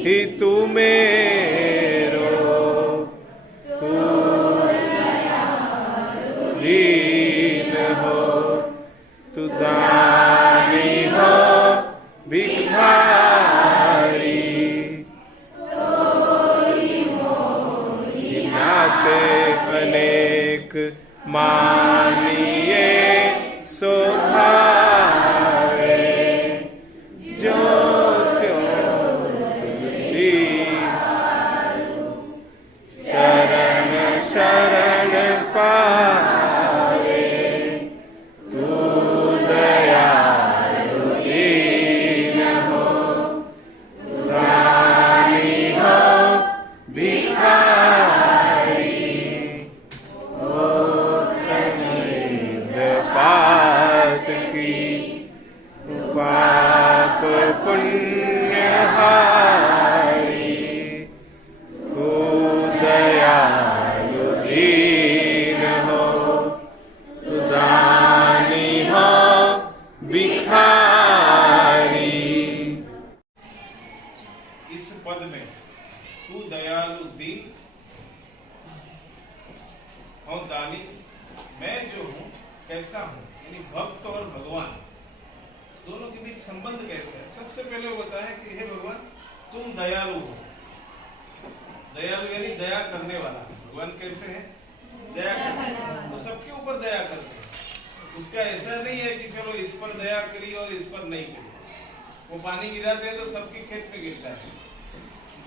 ही तू मेरो, तू दीन हो, तू दानी हो भिखारी, नाते अनेक मानिए सो भावे, जो त्यों तुलसी शरण शरण पावे, तू दयालु दीन हो, तू दानी हो भिखारी, ओ सदैव पात की पाप पुण्यहारी, तू दयालु दीन हो, तू दानी हो भिखारी। इस पद में तू दयालु दीन और दानी, मैं जो हूँ कैसा हूँ, यानी भक्त और भगवान दोनों के बीच संबंध कैसा है। सबसे पहले वो बताया कि हे भगवान तुम दयालु हो। दयालु यानी दया करने वाला। भगवान कैसे है? दया करने वाला। वो सबके ऊपर दया करते हैं। उसका ऐसा नहीं है कि चलो इस पर दया करी और इस पर नहीं करी। वो पानी गिराते हैं तो सबके खेत में गिरता है,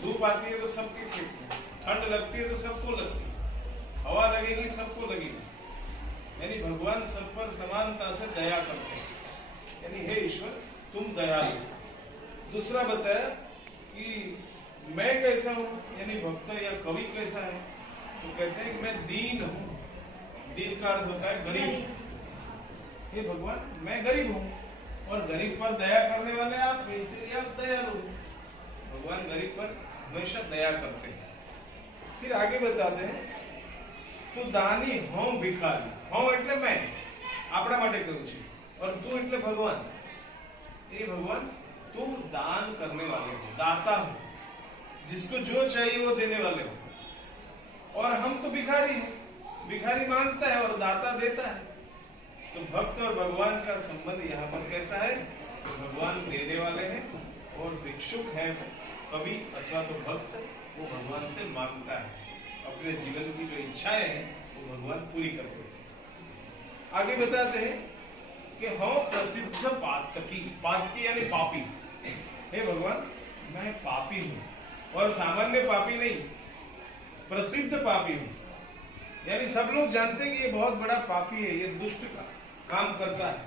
धूप आती है तो सबके खेत में, ठंड लगती है तो सबको लगती है, हवा लगेगी सबको लगेगी। यानी भगवान सब पर समानता से दया करते हैं। यानी हे ईश्वर तुम दयालु। दूसरा बताया कि मैं कैसा हूँ, यानी भक्त या कवि कैसा है, तो कहते हैं कि मैं दीन हूँ। दीन का अर्थ होता है गरीब। हे भगवान मैं गरीब हूँ और गरीब पर दया करने वाले आप, इसीलिए आप दयालु हो। भगवान गरीब पर हमेशा दया करते हैं। फिर आगे बताते हैं तू दानी हो भिखारी। हो એટલે मैं આપણા માટે કહ્યું છે, और तू એટલે भगवान। ये भगवान तू दान करने वाले हो, दाता हो, जिसको जो चाहिए वो देने वाले हो। और हम तो भिखारी हैं, भिखारी मांगता है और दाता देता है। तो भक्त और भगवान का संबंध यहाँ पर कैसा है? भगवान देने वाले हैं और भिक्षुक है कवि अथवा तो भक्त, वो भगवान से मांगता है। अपने जीवन की जो इच्छाएं हैं वो भगवान पूरी करते हैं। आगे बताते हैं कि हाँ प्रसिद्ध पातकी। पातकी यानी पापी। हे भगवान मैं पापी हूँ, और सामान्य पापी नहीं, प्रसिद्ध पापी हूँ। यानी सब लोग जानते हैं कि ये बहुत बड़ा पापी है, ये दुष्ट का काम करता है।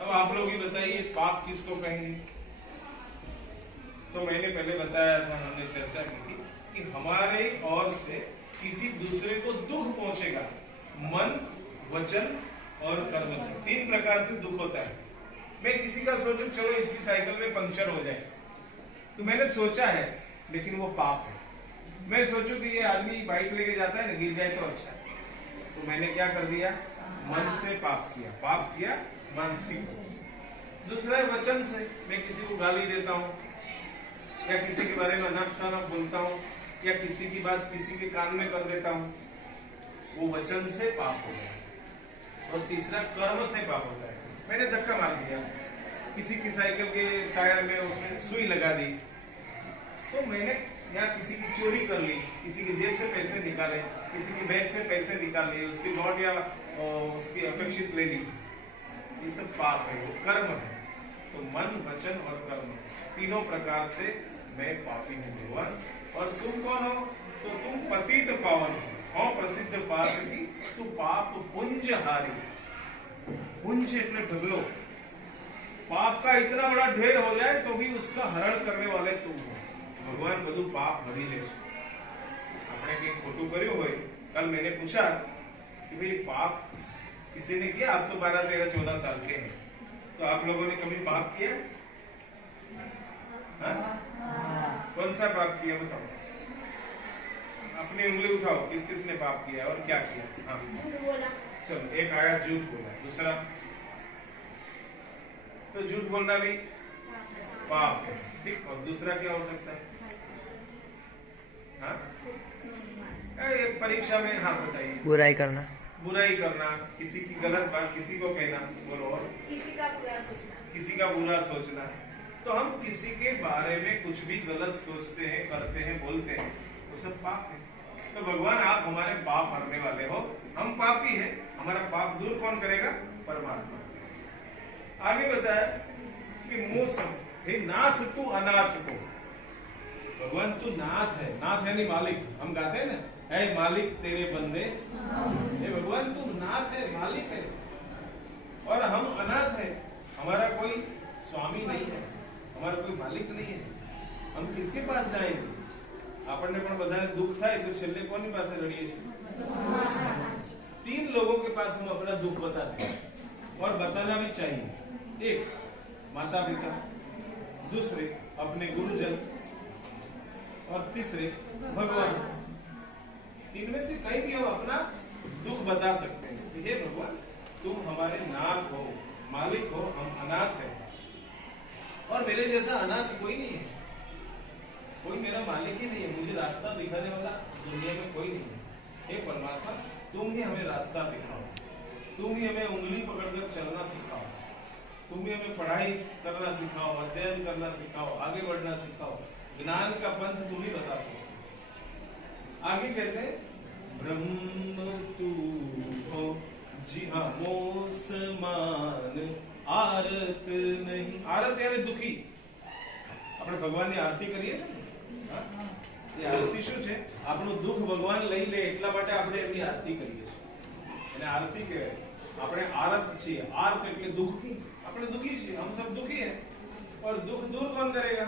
अब आप लोग ही बताइए पाप किसको कहेंगे? तो मैंने पहले बताया था, हमने चर्चा की थी कि हमारे ओर से किसी दूसरे को दुख पहुंचेगा, मन वचन और कर्म से। 3 प्रकार से दुख होता है। मैं किसी का सोचूं चलो इसकी साइकिल में पंक्चर हो जाए, तो मैंने सोचा है, लेकिन वो पाप है। मैं सोचूं कि ये आदमी बाइक लेके जाता है ना, गिर जाए तो अच्छा है, तो मैंने क्या कर दिया? मन से पाप किया। पाप किया मानसिक। दूसरा है वचन से, मैं किसी को गाली देता हूँ या किसी के बारे में अनाप-शनाप बोलता हूँ या किसी की बात किसी के कान में कर देता हूँ, वो वचन से पाप हो गया। और तीसरा कर्म से पाप होता है। मैंने धक्का मार दिया, किसी की साइकिल के टायर में उसमें सुई लगा दी, तो मैंने या किसी की चोरी कर ली, किसी की जेब से पैसे निकाले, किसी की बैग से पैसे निकाल लिए, उसकी नोट या उसकी अपेक्षित ले ली, ये सब पाप है, वो कर्म है। तो मन वचन और कर्म तीनों प्रकार से मैं पापी हूँ भगवान। और तुम कौन हो? तो तुम पतित पावन हो, प्रसिद्ध पाप की, तू पाप पुंज हारी। पुंज એટલે ઢગલો। पाप का इतना बड़ा ढेर हो जाए तो भी उसका हरण करने वाले तुम हो। भगवान બધું પાપ ભરી લે। આપણે કઈ ખોટું કર્યું હોય, कल मैंने पूछा कि भाई पाप किसी ने किया? आप तो 12, 13, 14 साल के हैं, तो आप लोगों ने कभी पाप किया? कौन सा पाप किया बताओ? अपनी उंगली उठाओ, किस किस ने पाप किया और क्या किया? हाँ चलो, एक आया झूठ बोला, दूसरा तो झूठ बोलना भी पाप है। ठीक, और दूसरा क्या हो सकता है? हाँ, एक परीक्षा में, हाँ बताइए। बुराई करना। बुराई करना, किसी की गलत बात किसी को कहना, बोलो। और किसी का बुरा सोचना। किसी का बुरा सोचना। तो हम किसी के बारे में कुछ भी गलत सोचते हैं, करते हैं, बोलते हैं, वो सब पाप है। तो भगवान आप हमारे पाप हरने वाले हो, हम पापी है, हमारा पाप दूर कौन करेगा? परमात्मा। आगे बताया कि मुंह सब, हे नाथ तू अनाथ को। भगवान तू नाथ है, नाथ है नहीं मालिक। हम गाते हैं ना, ऐ मालिक तेरे बंदे। हे भगवान तू नाथ है, मालिक है, और हम अनाथ है, हमारा कोई स्वामी नहीं है, हमारा कोई मालिक नहीं है। हम किसके पास जाएंगे? આપણને પણ બધાને દુઃખ થાય તો છેલ્લે કોની પાસે રડીએ છીએ? तीन लोगों के पास हम अपना दुख बताते हैं, और बताना भी चाहिए। एक, माता पिता, दूसरे अपने गुरुजन, और तीसरे भगवान। इनमें से कहीं भी हम अपना दुख बता सकते हैं। हे भगवान तुम हमारे नाथ हो, मालिक हो, हम अनाथ हैं, और मेरे जैसा अनाथ कोई नहीं है, कोई मेरा मालिक ही नहीं है, मुझे रास्ता दिखाने वाला दुनिया में कोई नहीं है। हे परमात्मा तुम ही हमें रास्ता दिखाओ, तुम ही हमें उंगली पकड़कर चलना सिखाओ, तुम ही हमें पढ़ाई करना सिखाओ, अध्ययन करना सिखाओ, आगे बढ़ना सिखाओ, ज्ञान का पंथ तुम ही बता सकते। आगे कहते हैं ब्रह्म तू हो जी हाँ मो समान आरत नहीं। आरत यानी दुखी। આપણે ભગવાનની આરતી કરીએ છીએ ને, એ આરતી શું છે? આપણું દુઃખ ભગવાન લઈ લે એટલા માટે આપણે એમની આરતી કરીએ છીએ, એને આરતી કહેવાય। આપણે આરત છીએ, આર્ત એટલે દુઃખી, આપણે દુઃખી છીએ, हम सब दुखी हैं, और दुख दूर कौन करेगा?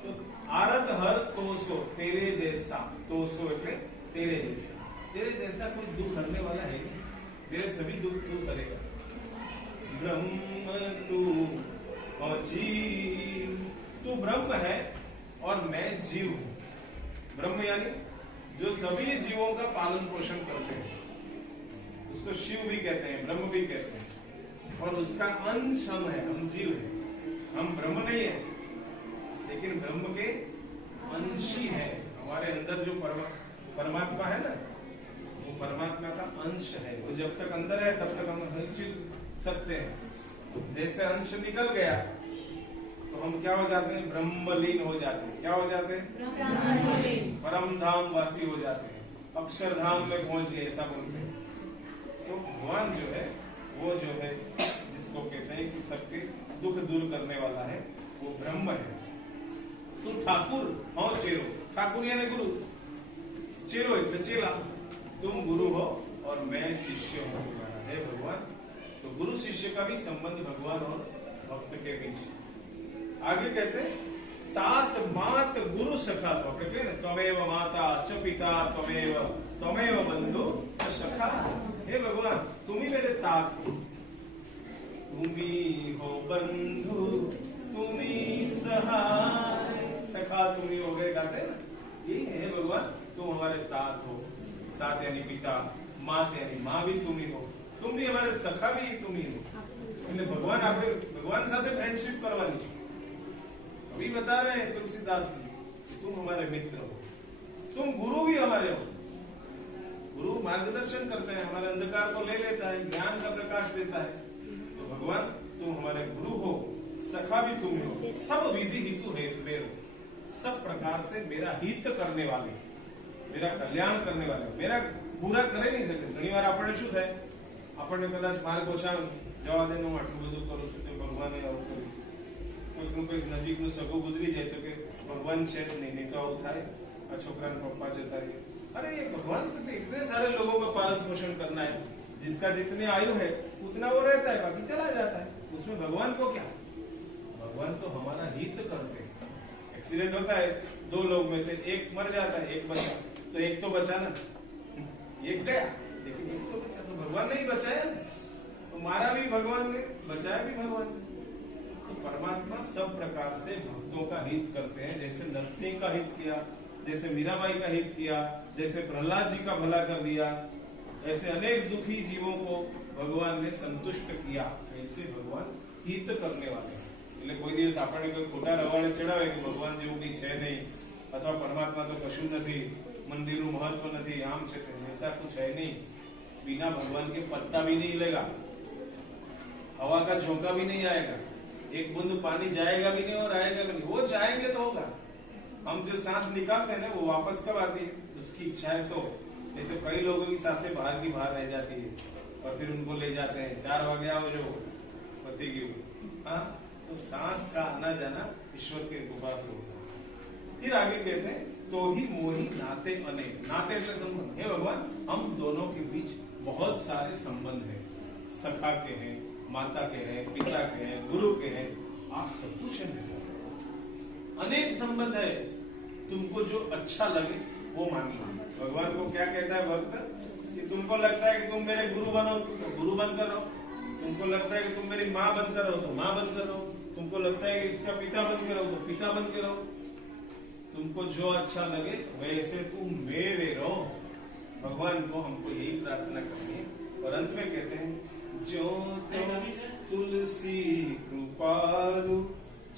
तो आरत हर तोसो तेरे जैसा, तोसो એટલે तेरे जैसा, तेरे जैसा कोई दुख हरने वाला है नहीं, मेरे सभी दुख दूर करेगा। ब्रह्म तू और जीव, तू ब्रह्म है और मैं जीव हूं। ब्रह्म यानी जो सभी जीवों का पालन पोषण करते हैं, उसको शिव भी कहते हैं, ब्रह्म भी कहते हैं, और उसका अंश हम है, हम जीव है। हम ब्रह्म नहीं है, लेकिन ब्रह्म के अंशी है। हमारे अंदर जो परमात्मा है ना, वो परमात्मा का अंश है। वो जब तक अंदर है तब तक हम जीव सकते हैं। जैसे अंश निकल गया तो हम क्या हो जाते हैं? ब्रह्मलीन हो जाते हैं। क्या हो जाते हैं? परम धाम वासी हो जाते हैं, अक्षरधाम में पहुंच गए, ऐसा बोलते हैं। तो भगवान जो है, वो जो है जिसको कहते हैं कि सबके दुख दूर करने वाला है, वो ब्रह्म है। तुम ठाकुर हो चेरो, ठाकुर यानी गुरु, चेरो એટલે चेला, तुम गुरु हो और मैं शिष्य हूं तुम्हारा। हे भगवान, तो गुरु शिष्य का भी संबंध भगवान और भक्त के बीच। आगे कहते हैं तात मात गुरु सखा, तो अपने कहे ना त्वमेव माता च पिता त्वमेव बंधु च सखा। हे भगवान तुम ही मेरे तात हो, तुम ही हो बंधु, तुम ही सहाय, सखा तुम ही हो गए, गाते हैं ना, यही है भगवान, तुम हमारे तात हो। तात यानी पिता, मात यानी माँ भी तुम ही हो, तुम भी हमारे सखा भी तुम ही हो। એટલે ભગવાન આપણે ભગવાન સાથે ફ્રેન્ડશિપ કરવાની છે। अभी बता रहे हैं तुलसीदास जी, तुम हमारे मित्र हो, तुम गुरु भी हमारे हो। गुरु मार्गदर्शन करते हैं, हमारे अंधकार को ले लेता है, ज्ञान का प्रकाश देता है। तो भगवान तुम हमारे गुरु हो, सखा भी तुम ही हो, सब विधि हितु है मेरो, सब प्रकार से मेरा हित करने वाले, मेरा कल्याण करने वाले, मेरा पूरा करे नहीं सकते। घણી વાર આપણને શું થાય, આપણને કદાચ માર્ગ ઓછા જવા દે, હું આટલું બધું કરું છું તો ભગવાને આવું કર્યું, કોઈકનું કોઈ નજીકનું સગું ગુજરી જાય તો કે ભગવાન છે જ નહીં, નહીં તો આવું થાય, આ છોકરાના પપ્પા જતા રહે। अरे ये भगवान को तो इतने सारे लोगों का पालन पोषण करना है, जिसका जितने आयु है उतना वो रहता है, बाकी चला जाता है, उसमें भगवान को क्या? भगवान तो हमारा हित करते हैं। एक्सीडेंट होता है, दो लोग में से एक मर जाता है, एक बचा, तो एक तो बचा ना, एक गया लेकिन एक तो बचा। तो भगवान ने ही बचाया ना, तो मारा भी भगवान ने, बचाया भी भगवान ने। तो परमात्मा सब प्रकार से भक्तों का हित करते हैं, जैसे नरसिंह का हित किया, जैसे मीराबाई का हित किया, जैसे प्रहलाद जी का भला कर दिया, ऐसे अनेक दुखी जीवों को भगवान ने संतुष्ट किया। ऐसे भगवान हित करने वाले हैं। એટલે કોઈ દિવસ આપણને કોઈ ખોટા રવાડે ચડાવે કે ભગવાન જેવું કંઈ છે નહીં અથવા પરમાત્मा तो કશું નથી, મંદિરનું મહત્વ નથી, આમ છે તેમ, ऐसा कुछ है नहीं। बिना भगवान के पत्ता भी नहीं हिलेगा, हवा का झोंका भी नहीं आएगा, एक बूंद पानी जाएगा भी नहीं और आएगा भी नहीं। वो चाहेंगे तो होगा। हम जो सांस निकालते हैं ना वो वापस कब आती है? उसकी इच्छा है तो। नहीं तो कई लोगों की सांसें बाहर की बाहर रह जाती है और फिर उनको ले जाते हैं 4 बजे आओ जो पति की। हाँ, तो सांस का आना जाना ईश्वर के कृपा से होता है। फिर आगे कहते हैं तो ही मोही नाते अनेक। नाते એટલે संबंध। हे भगवान, हम दोनों के बीच बहुत सारे संबंध हैं, सखा के हैं, माता के हैं, पिता के हैं, गुरु के हैं, आप सब कुछ है मेरे साथ। अनेक संबंध है, तुमको जो अच्छा लगे वो मान लो। भगवान को क्या कहता है भक्त कि तुमको लगता है कि तुम मेरे गुरु बनो तो गुरु बनकर रहो, तुमको लगता है कि तुम मेरी माँ बनकर रहो तो माँ बनकर रहो, तुमको लगता है कि इसका पिता बनकर रहो तो पिता बनकर रहो, तुमको जो अच्छा लगे वैसे तुम मेरे रहो। भगवान को हमको यही प्रार्थना करनी है। और अंत में कहते हैं जो तुलसी कृपालु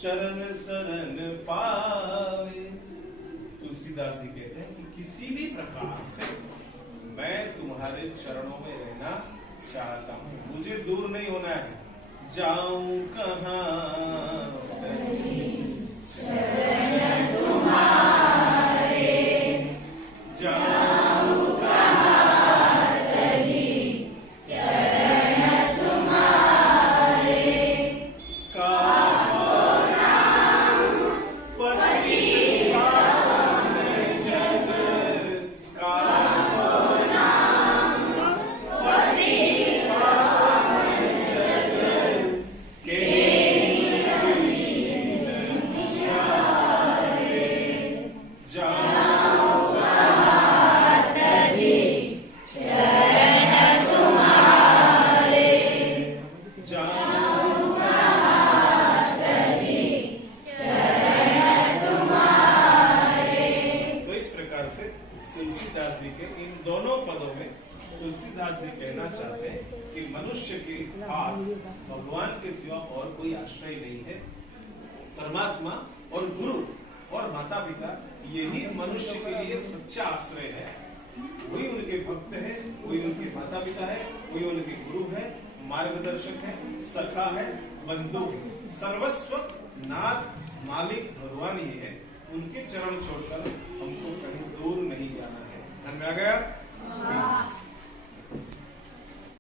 चरण शरण पावे। तुलसीदास जी कहते हैं कि किसी भी प्रकार से मैं तुम्हारे चरणों में रहना चाहता हूँ, मुझे दूर नहीं होना है। जाऊं कहाँ चरण तुम्हारे, जाऊं कहाँ तजी चरण तुम्हारे, काको नाम पति पावन जग, काको नाम पति पावन जग, के तुलसीदास जी के इन दोनों पदों में तुलसीदास जी कहना चाहते हैं कि मनुष्य के पास भगवान के सिवा और कोई आश्रय नहीं है। परमात्मा और गुरु और माता पिता यही मनुष्य के लिए सच्चा आश्रय है। वही उनके भक्त है, वही उनके माता पिता है, वही उनके गुरु है, मार्गदर्शक है, सखा है, बंधु, सर्वस्व नाथ मालिक भगवान ही है। उनके चरण छोड़कर